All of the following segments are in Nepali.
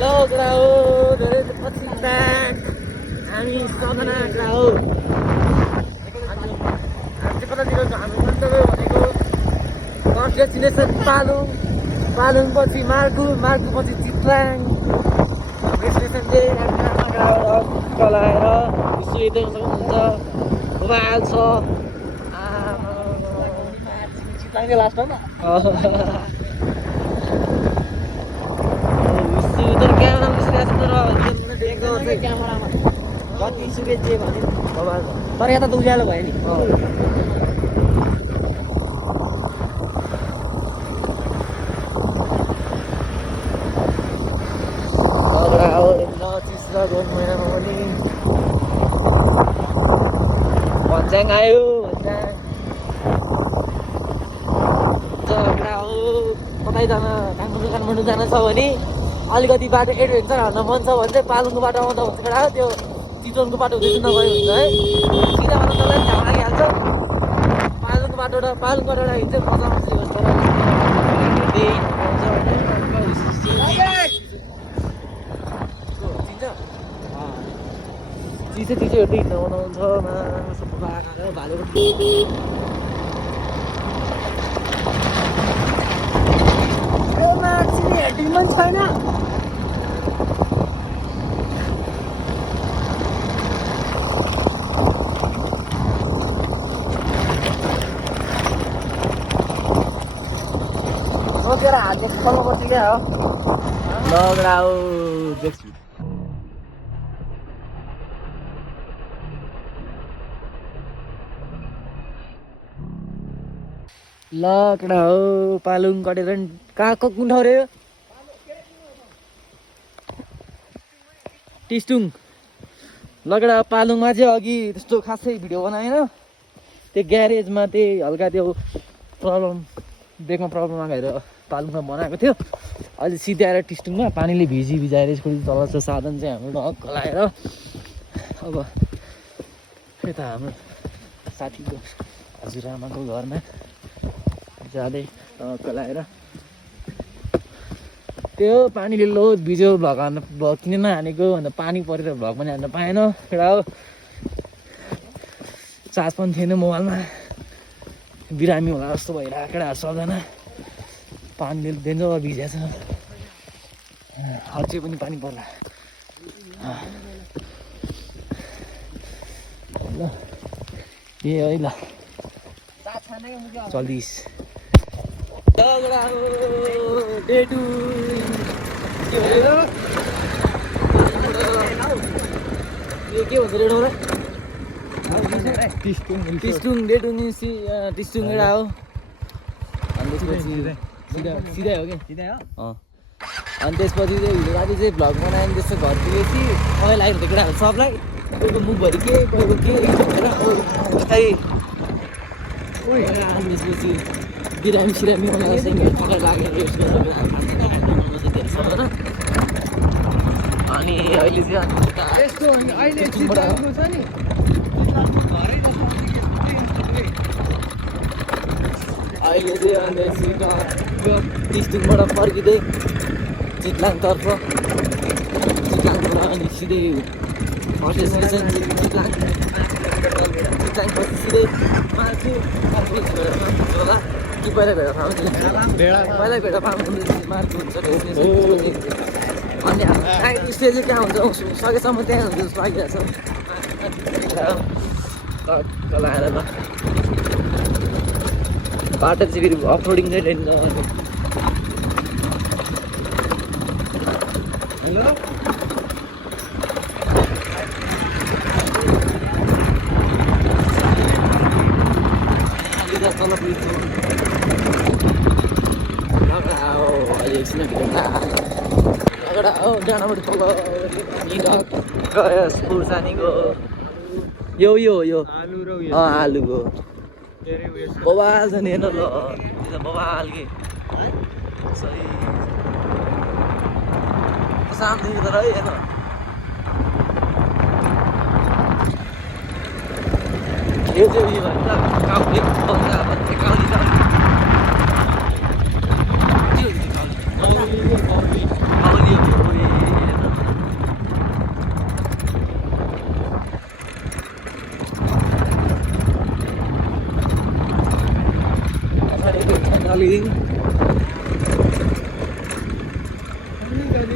कुरा हो धेरै पछि ब्याक हामी सदना कुरा हो हामी चाहिँ कतातिर हाम्रो गन्तव्य भनेको फर्स्ट डेस्टिनेसन पालुङ पछि मार्गु पछि चित्राङ डेस्टिनेसन चाहिँ चलाएर विश्व हेर्न सक्नुहुन्छ मोबाइल छ चित्राङ चाहिँ लास्टमा तर क्यामेरामा निस्किरहेको छ तर क्यामेरामा कति सुके जे भने तर यता त उज्यालो भयो नि महिनामा पनि भन्ज्याङ आयो कतै जान काठमाडौँ जान छ भने अलिकति बाटो एडभेन्चर हाल्न मन छ भने चाहिँ पालुङको बाटो आउँदा हुन्छ केटा त्यो चितवनको बाटो हुँदै नगयो हुन्छ है सिधा बाटो तलाई घाम लागिहाल्छ पालुङको बाटोबाट हिँड्छ मजा आउँछ चिसो हेर्दै हिँड्न बनाउँछ भाले हेडिङ पनि छैन बोकेर हात देख्नु पर्छ क्या हो लगडा हो देख्छु लकडा हो पालुङ कटेर कहाँ कुन ठाउँ रे टिस्टुङ लगडा पालुङमा चाहिँ अघि त्यस्तो खासै भिडियो बनाएन त्यो ग्यारेजमा त्यही हल्का त्यो ब्रेकमा प्रब्लम आएर पालुङमा बनाएको थियो अहिले सिधै आएर टिस्टुङमा पानीले भिजाएर यसको तल छ साधन चाहिँ हाम्रो ढक्क लाएर अब यता हाम्रो साथीको हजुरआमाको घरमा जाँदै कलाएर त्यो पानीले लोड भिज्यो भ्लग किन नहानेको अन्त पानी परेर भ्लग पनि हान्न पाएन एउटा हो चार्ज पनि थिएन मोबाइलमा बिरामी होला जस्तो भइरहेको केटाहरू सबजना पानीले डेन्जर भिजेछ अझै पनि पानी पर्ला ल ए है ल चल्दिस डे टु के भन्छ रेडो टिस्टुङ डे टु टिस्टुङ एउटा हो अनि त्यसपछि सिधै हो कि अनि त्यसपछि चाहिँ हिजो राति चाहिँ भ्लग बनायो नि त्यस्तो घर पुगेपछि मलाई लाग्यो केटाहरू सबलाई कोहीको मुखभरि के कोहीको के खै त्यसपछि बिरामी बनाएर लागेर अनि अहिले चाहिँ टिस्टुङबाट फर्किँदै चितलाङतर्फ चितलाङबाट अनि सिधै फर्स्ट डेस्टिनेसन चितलाङपछि सिधै मार्छु होला कि पहिला भेडा फार्म पहिला भेडा फार्म मार्छु हुन्छ अनि नाइट स्टे चाहिँ कहाँ हुन्छ सकेसम्म त्यहाँ हुन्छ जस्तो लागिरहेको छ लगाएर ल बाटो चाहिँ फेरि अफरोडिङ चाहिँ हेलो डाँडाबाट तल खुर्सानीको यो आलुको बबाल छ नि हेर्न ल बबाल के सही सामदेखि तर है हेर्न यो चाहिँ उयो भन्छ काउली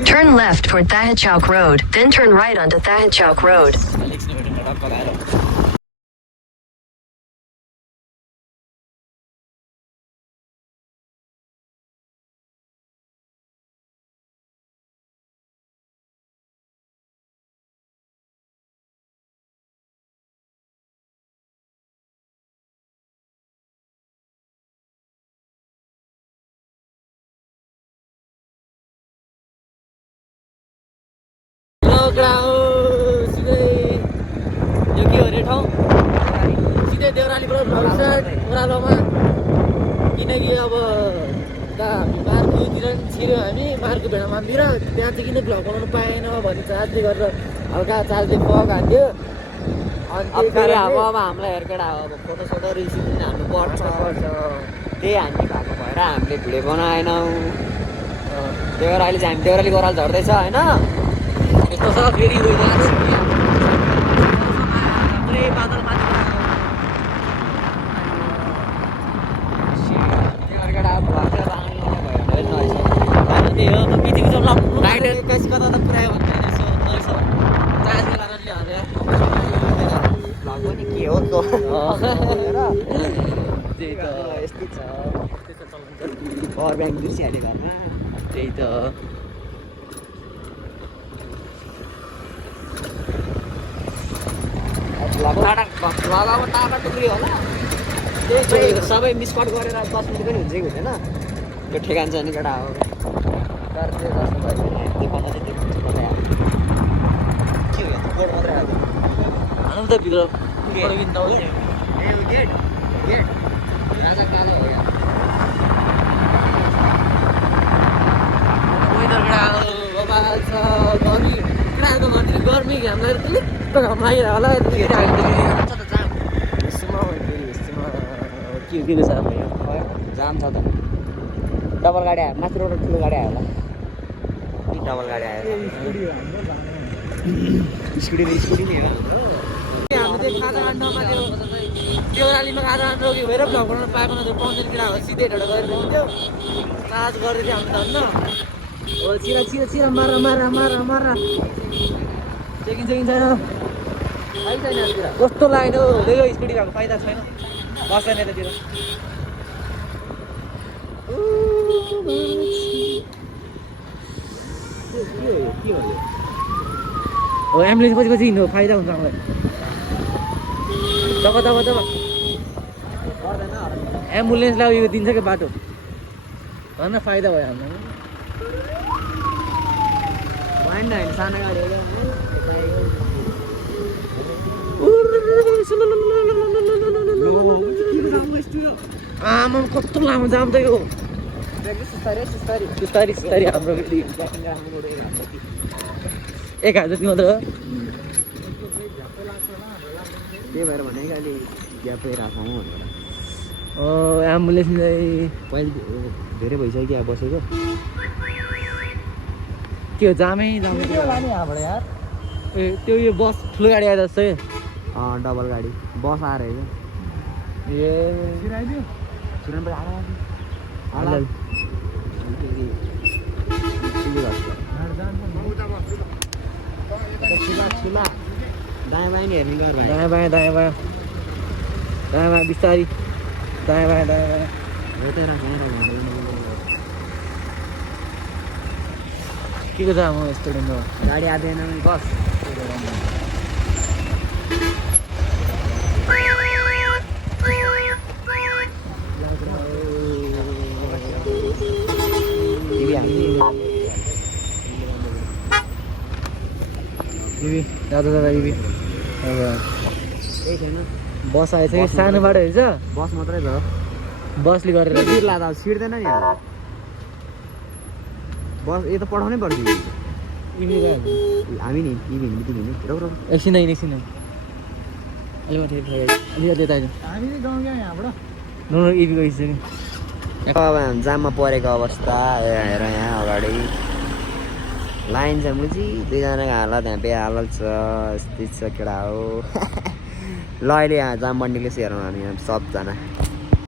Turn left toward Thahit Chowk Road, then turn right onto Thahit Chowk Road. यो के हो रे ठाउँ सिधै देउरालीबाट भविष्य ओह्रालोमा किनकि अब मार्कुतिर छिर्यो हामी मार्कु भेडा मन्दिर त्यहाँ चाहिँ किन भ्लग बनाउनु पाएन भन्ने चार्जले गरेर हल्का चार्जले पग हान्थ्यो अब फेरि अब हामीलाई हेरकेटा अब फोटो सोटो रिसिभ पनि हाल्नु पर्छ त्यही हान्ने भएको भएर हामीले भिडियो बनाएनौँ त्यही भएर अहिले चाहिँ हामी देउराली गोराल झर्दैछ होइन यस्तो छ फेरि के हो त त्यही त यस्तै छ पावर ब्याङ्क बिर्सिहाल्यो घरमा त्यही त लगाएको टाढा टुक्रियो होला त्यही सबै मिसकट गरेर 10 मिनट पनि हुन्छ कि हुँदैन त्यो ठेगान छ नि केटा हो तर त्यो जस्तो भयो भने त्यो बन्द चाहिँ त्यो के हो यहाँ बोर्ड मात्रै आएको हानौँ त भित्र गेट गेट राजा कालो हो यहाँ गर्मी हामीलाई लिप्प घाम लागिरहेको होला के छ जाम छ त डबल गाडी आयो माथि रोड ठुलो गाडी आयो होला डबल गाडी आयो स्कुटी नै हो हामी त्यो खाजा खान्डमा त्यो देउरालीमा खाजा खान रोक्यो भएर भ्लग बनाउनु पाएको नथ्यो पन्ध्रतिर अब सिधै ढेडो गरेर हुन्थ्यो चार्ज गर्दै थियो हामी त होइन चिरा मार चेकिङ छैन कस्तो लाग्यो हौ स्कुटी भएको फाइदा छैन बस्दैन यतातिर हो एम्बुलेन्स पछि हिँड्नु फाइदा हुन्छ हामीलाई दब एम्बुलेन्सलाई उयो दिन्छ क्या बाटो भन फाइदा भयो हामीलाई भएन होइन सानो गाडी आमा कस्तो लामो जाम त यो सुस्तारी हाम्रो एक हात जति मात्र त्यही भएर भनेको अहिले ग्यापै राखौँ भनेर एम्बुलेन्स पहिले धेरै भइसक्यो अब बसेको के हो जामै यहाँबाट यार ए त्यो यो बस ठुलो गाडी आएर जस्तै डबल गाडी बस आएर ए सुरन ठुला दायाँ बायाँ नि हेर्ने गर दायाँ बायाँ बिस्तारी दायाँ बायाँ के को जाम हो यस्तो गाडी आँदैन बस जाँदा बस आएछ कि सानो बाटो हेर्छ बस मात्रै छ बसले गरेर बिर्ला त छिर्दैन नि यहाँ बस यो त पठाउनै पर्छ हामी नि एकछिन इभी गइसक्यो अब जाममा परेको अवस्था हेर यहाँ अगाडि लाइन छ मुजी दुईजनाको हालत यहाँ बेहालत छ यस्तै छ केटा हो ल अहिले यहाँ जाम बन्डीले हेरौँ हामी यहाँ सबजना